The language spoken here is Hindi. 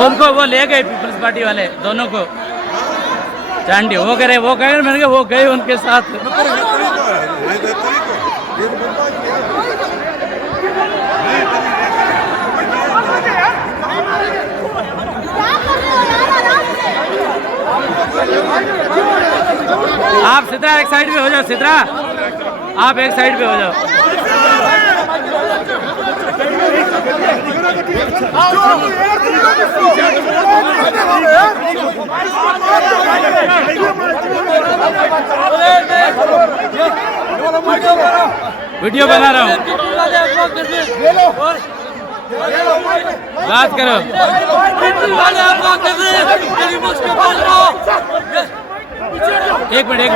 उनको वो ले गए पीपल्स पार्टी वाले दोनों को चांडी वो करे वो गए मैंने वो गए उनके साथ। आप सिद्रा एक साइड पे हो जाओ, सिद्रा आप एक साइड पे हो जाओ। वीडियो बना रहा हूँ, बात करो। एक मिनट